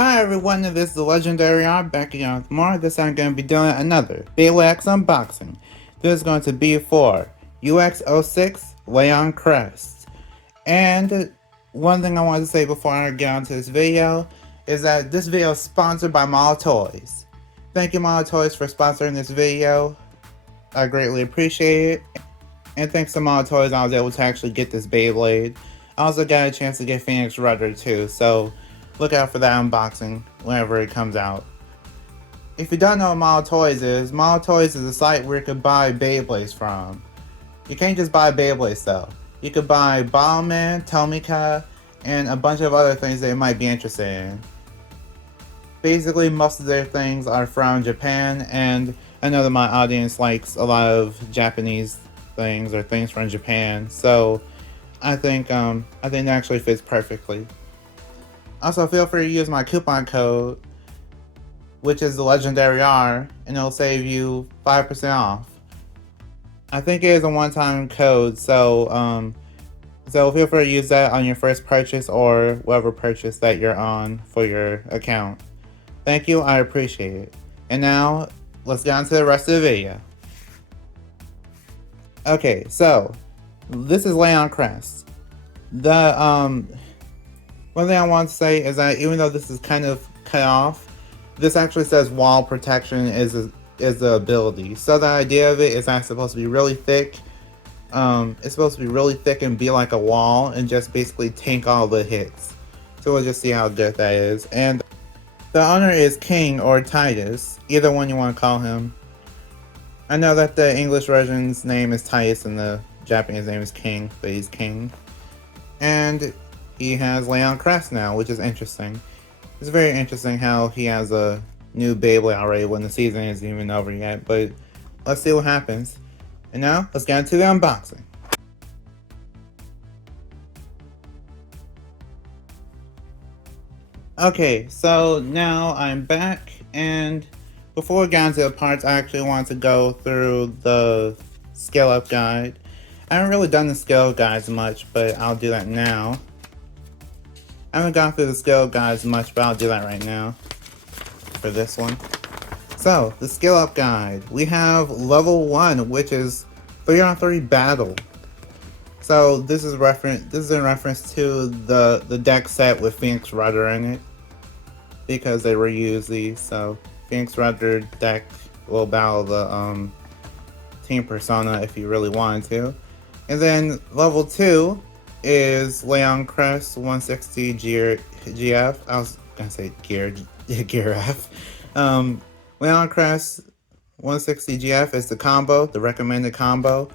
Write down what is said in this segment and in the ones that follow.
Hi everyone, this is the Legendary R back again with more. This time I'm going to be doing another Beyblade unboxing. This is going to be for UX06 Leon Crest. And one thing I want to say before I get onto this video is that this video is sponsored by Model Toys. Thank you Model Toys for sponsoring this video. I greatly appreciate it. And thanks to Model Toys I was able to actually get this Beyblade. I also got a chance to get Phoenix Rudder too, so look out for that unboxing whenever it comes out. If you don't know what Model Toys is a site where you can buy Beyblades from. You can't just buy Beyblades though. You could buy Ballman, Tomica, and a bunch of other things that you might be interested in. Basically, most of their things are from Japan, and I know that my audience likes a lot of Japanese things or things from Japan, so I think that actually fits perfectly. Also, feel free to use my coupon code, which is the Legendary R, and it'll save you 5% off. I think it is a one-time code, so feel free to use that on your first purchase or whatever purchase that you're on for your account. Thank you, I appreciate it. And now, let's get on to the rest of the video. Okay, so this is Leon Crest. One thing I want to say is that even though this is kind of cut off, this actually says wall protection is the ability. So the idea of it is that it's supposed to be really thick. It's supposed to be really thick and be like a wall and just basically tank all the hits. So we'll just see how good that is. And the owner is King or Titus, either one you want to call him. I know that the English version's name is Titus and the Japanese name is King, but he's King. And he has Leon Crest now, which is interesting. It's very interesting how he has a new Beyblade already when the season isn't even over yet, but let's see what happens. And now, let's get into the unboxing. Okay, so now I'm back, and before we get into the parts, I actually want to go through the scale up guide. I haven't really done the scale guides much, but I'll do that now. I haven't gone through the scale guides much, but I'll do that right now for this one. So, the scale up guide. We have level 1, which is 3-on-3 battle. So this is in reference to the deck set with Phoenix Rudder in it, because they reuse these. So Phoenix Rudder deck will battle the Team Persona if you really wanted to. And then level 2 is Leon Crest 160 GF. I was gonna say Gear F. Leon Crest 160 GF is the combo, the recommended combo.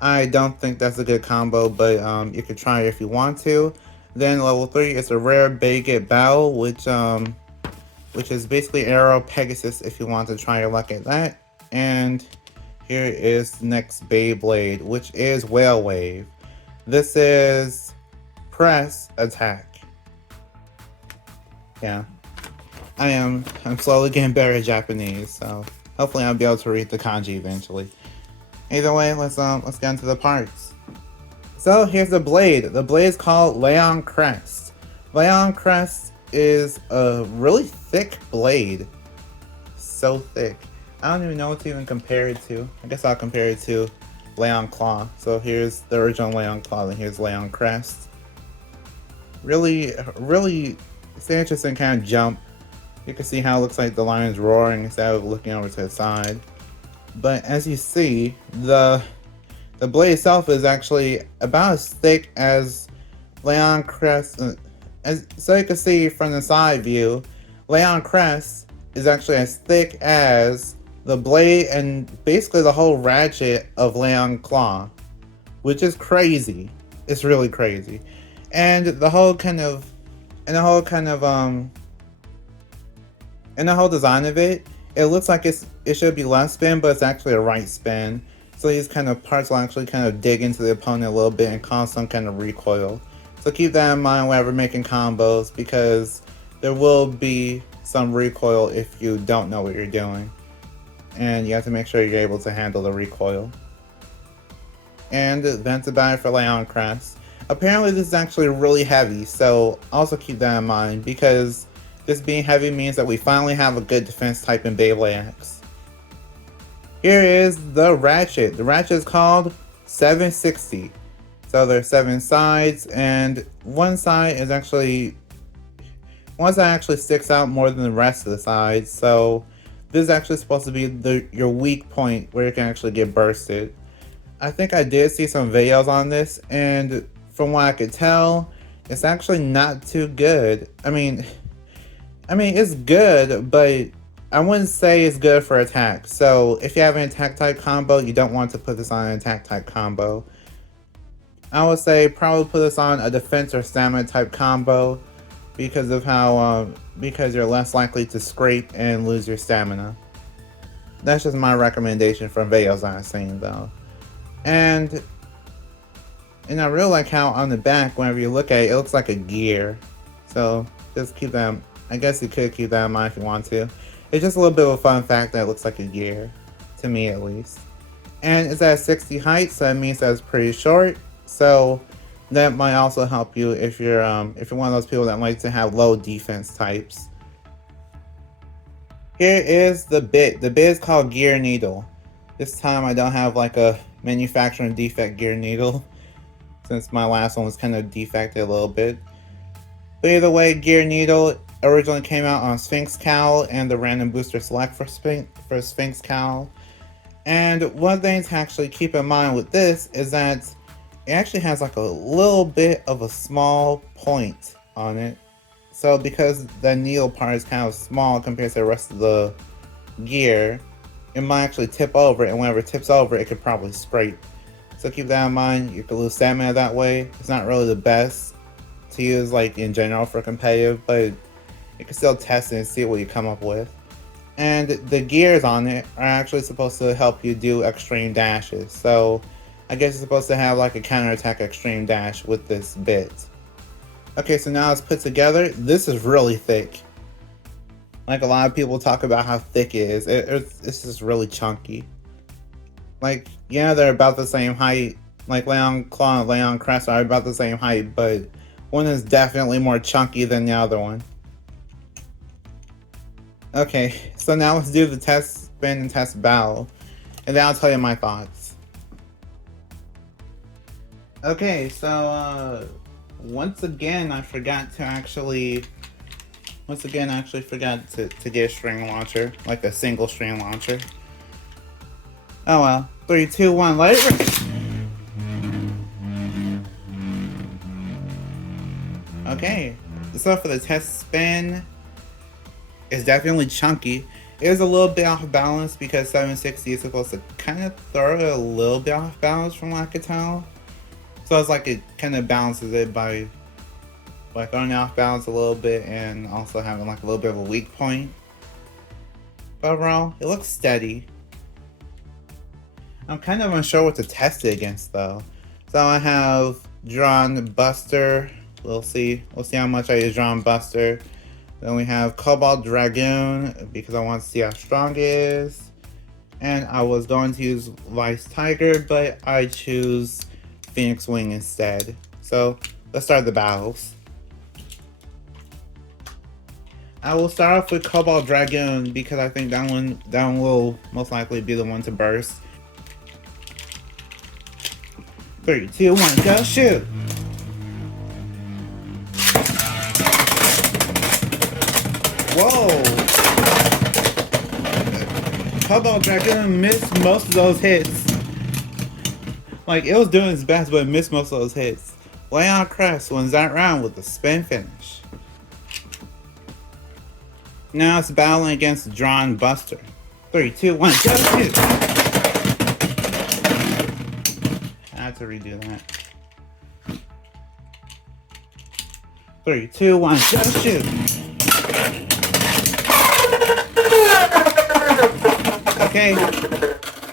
I don't think that's a good combo, but you could try it if you want to. Then level 3 is a rare Beyblade battle, which is basically Arrow Pegasus if you want to try your luck at that. And here is the next Beyblade, which is Whale Wave. This is press attack. Yeah, I'm slowly getting better at Japanese, so hopefully I'll be able to read the kanji eventually. Either way, let's get into the parts. So here's the blade. The blade is called Leon Crest. Leon Crest is a really thick blade. So thick. I don't even know what to even compare it to. I guess I'll compare it to Leon Claw. So here's the original Leon Claw, and here's Leon Crest. Really, it's an interesting kind of jump. You can see how it looks like the lion's roaring instead of looking over to the side. But as you see, the blade itself is actually about as thick as Leon Crest. So you can see from the side view, Leon Crest is actually as thick as the blade and basically the whole ratchet of Leon Claw, which is crazy. It's really crazy. And the whole design of it, it looks like it should be left spin, but it's actually a right spin. So these kind of parts will actually kind of dig into the opponent a little bit and cause some kind of recoil. So keep that in mind whenever making combos, because there will be some recoil if you don't know what you're doing. And you have to make sure you're able to handle the recoil. And that's about it for Leon Crest. Apparently this is actually really heavy, so also keep that in mind, because This being heavy means that we finally have a good defense type in Beyblade X. Here is the ratchet. The ratchet is called 760. So there's 7 sides, and one side actually sticks out more than the rest of the sides. So this is actually supposed to be your weak point where you can actually get bursted. I think I did see some videos on this, and from what I could tell, it's actually not too good. I mean, it's good, but I wouldn't say it's good for attack. So if you have an attack type combo, you don't want to put this on an attack type combo. I would say probably put this on a defense or stamina type combo because of how because you're less likely to scrape and lose your stamina. That's just my recommendation from videos I've seen though. And I really like how on the back, whenever you look at it, it looks like a gear. So just keep that. I guess you could keep that in mind if you want to. It's just a little bit of a fun fact that it looks like a gear, to me at least. And it's at 60 height, so that means that it's pretty short. So that might also help you if you're one of those people that like to have low defense types. Here is the bit. The bit is called Gear Needle. This time I don't have like a manufacturing defect gear needle, since my last one was kind of defected a little bit. But either way, Gear Needle originally came out on Sphinx Cowl and the random booster select for Sphinx Cowl. And one thing to actually keep in mind with this is that it actually has like a little bit of a small point on it. So because the needle part is kind of small compared to the rest of the gear, it might actually tip over, and whenever it tips over, it could probably scrape. So keep that in mind. You could lose stamina that way. It's not really the best to use like in general for competitive, but you can still test it and see what you come up with. And the gears on it are actually supposed to help you do extreme dashes. So I guess you're supposed to have like a counterattack extreme dash with this bit. Okay, so now it's put together. This is really thick. Like a lot of people talk about how thick it is. It's just really chunky. Like, yeah, they're about the same height. Like Leon Claw and Leon Crest are about the same height, but one is definitely more chunky than the other one. Okay, so now let's do the test spin and test battle, and then I'll tell you my thoughts. Okay, so once again I forgot to get a string launcher, like a single string launcher. Oh well. 3, 2, 1, let it rip. Okay, so for the test spin, it's definitely chunky. It is a little bit off balance because 760 is supposed to kind of throw it a little bit off balance from what I could tell. So it's like it kind of balances it by throwing it off balance a little bit and also having like a little bit of a weak point. But overall, it looks steady. I'm kind of unsure what to test it against though. So I have Drawn Buster. We'll see how much I use Drawn Buster. Then we have Cobalt Dragoon because I want to see how strong it is. And I was going to use Vice Tiger, but I choose Phoenix Wing instead. So let's start the battles. I will start off with Cobalt Dragoon because I think that one will most likely be the one to burst. 3, 2, 1, go shoot! Whoa! Cobalt Dragoon missed most of those hits. Like, it was doing its best, but it missed most of those hits. Leon Crest wins that round with a spin finish. Now it's battling against Drawn Buster. 3, 2, 1, go shoot! I have to redo that. 3, 2, 1, go shoot! Okay,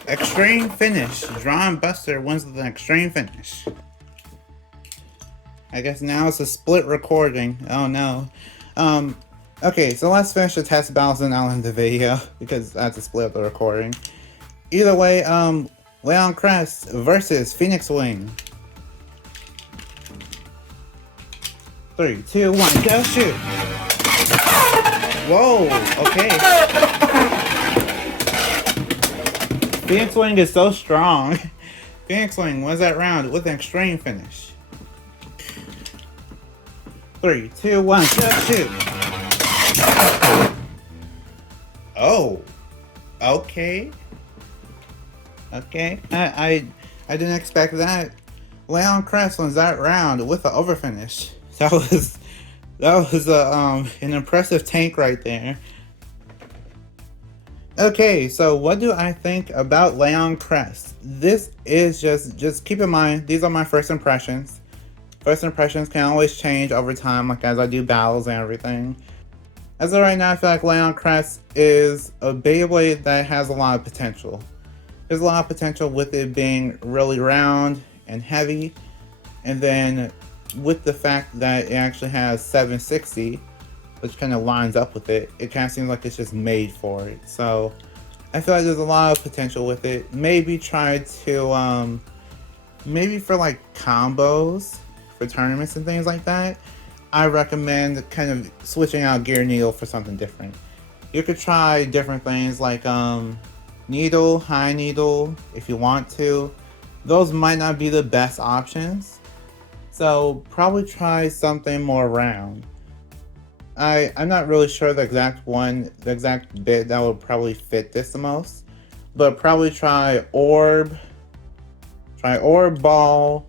extreme finish. Drawn Buster wins with an extreme finish. I guess now it's a split recording. Oh no. Okay, so let's finish the test battles and I'll end the video because I have to split up the recording. Either way, Leon Crest versus Phoenix Wing. 3, 2, 1, go shoot! Whoa, okay. Phoenix Wing is so strong. Phoenix Wing wins that round with an extreme finish. 3, 2, 1, shoot! Oh, okay. Okay, I didn't expect that. Leon Crest wins that round with an overfinish. That was an impressive tank right there. Okay, so what do I think about Leon Crest? This is just keep in mind, these are my first impressions. First impressions can always change over time, like as I do battles and everything. As of right now, I feel like Leon Crest is a Beyblade that has a lot of potential. There's a lot of potential with it being really round and heavy, and then with the fact that it actually has 760, which kind of lines up with it, it kind of seems like it's just made for it. So I feel like there's a lot of potential with it. Maybe try to, maybe for like combos, for tournaments and things like that, I recommend kind of switching out Gear Needle for something different. You could try different things like Needle, High Needle, if you want to. Those might not be the best options, so probably try something more round. I'm not really sure the exact bit that would probably fit this the most, but probably try orb, ball,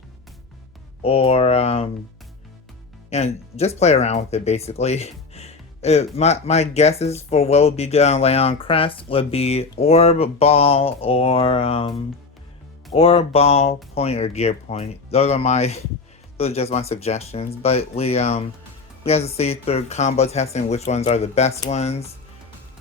or and just play around with it basically. My guesses for what would be good on Leon Crest would be orb, ball, or ball point or gear point. Those are just my suggestions, but we have to see through combo testing which ones are the best ones.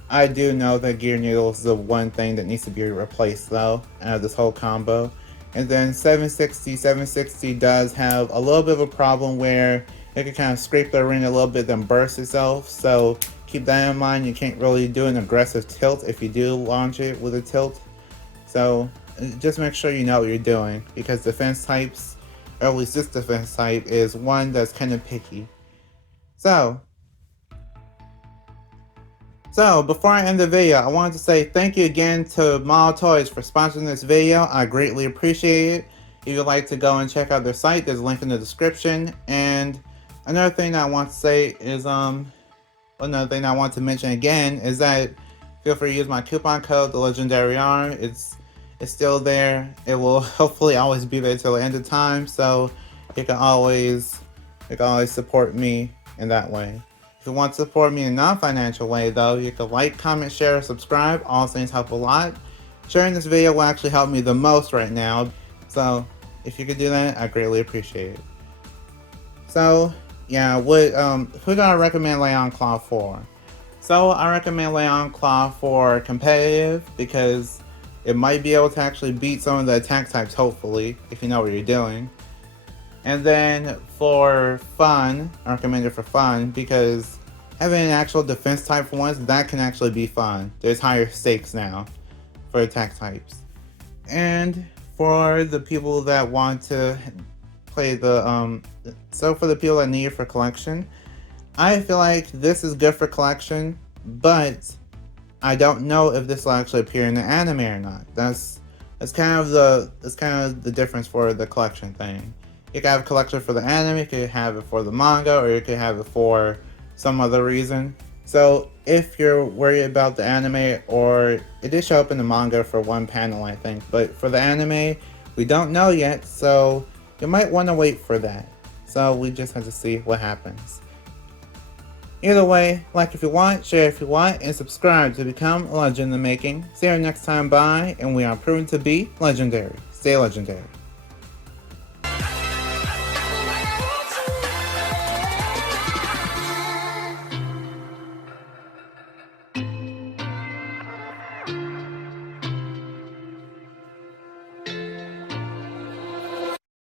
I do know that Gear Needle is the one thing that needs to be replaced though out of this whole combo. And then 760 does have a little bit of a problem where it can kind of scrape the arena a little bit then burst itself, so keep that in mind. You can't really do an aggressive tilt if you do launch it with a tilt. So just make sure you know what you're doing, because defense types, or at least this defense type, is one that's kind of picky. So before I end the video, I wanted to say thank you again to Model Toys for sponsoring this video. I greatly appreciate it. If you'd like to go and check out their site, there's a link in the description. And another thing that I want to say is, another thing I want to mention again is that feel free to use my coupon code, The Legendary Arm. It's still there. It will hopefully always be there till the end of time, so you can always support me in that way. If you want to support me in a non-financial way though, you can like, comment, share, subscribe. All things help a lot. Sharing this video will actually help me the most right now, so if you could do that, I greatly appreciate it. So yeah, who do I recommend Leon Claw for? So I recommend Leon Claw for competitive, because it might be able to actually beat some of the attack types, hopefully, if you know what you're doing. And then for fun, I recommend it for fun, because having an actual defense type for once, that can actually be fun. There's higher stakes now for attack types. And for the people that want to play the, so for the people that need it for collection, I feel like this is good for collection, but I don't know if this will actually appear in the anime or not. That's kind of the difference for the collection thing. You can have a collection for the anime, you could have it for the manga, or you could have it for some other reason. So if you're worried about the anime, or it did show up in the manga for one panel I think, but for the anime, we don't know yet, so you might want to wait for that. So we just have to see what happens. Either way, like if you want, share if you want, and subscribe to become a legend in the making. See you next time, bye, and we are proven to be legendary. Stay legendary.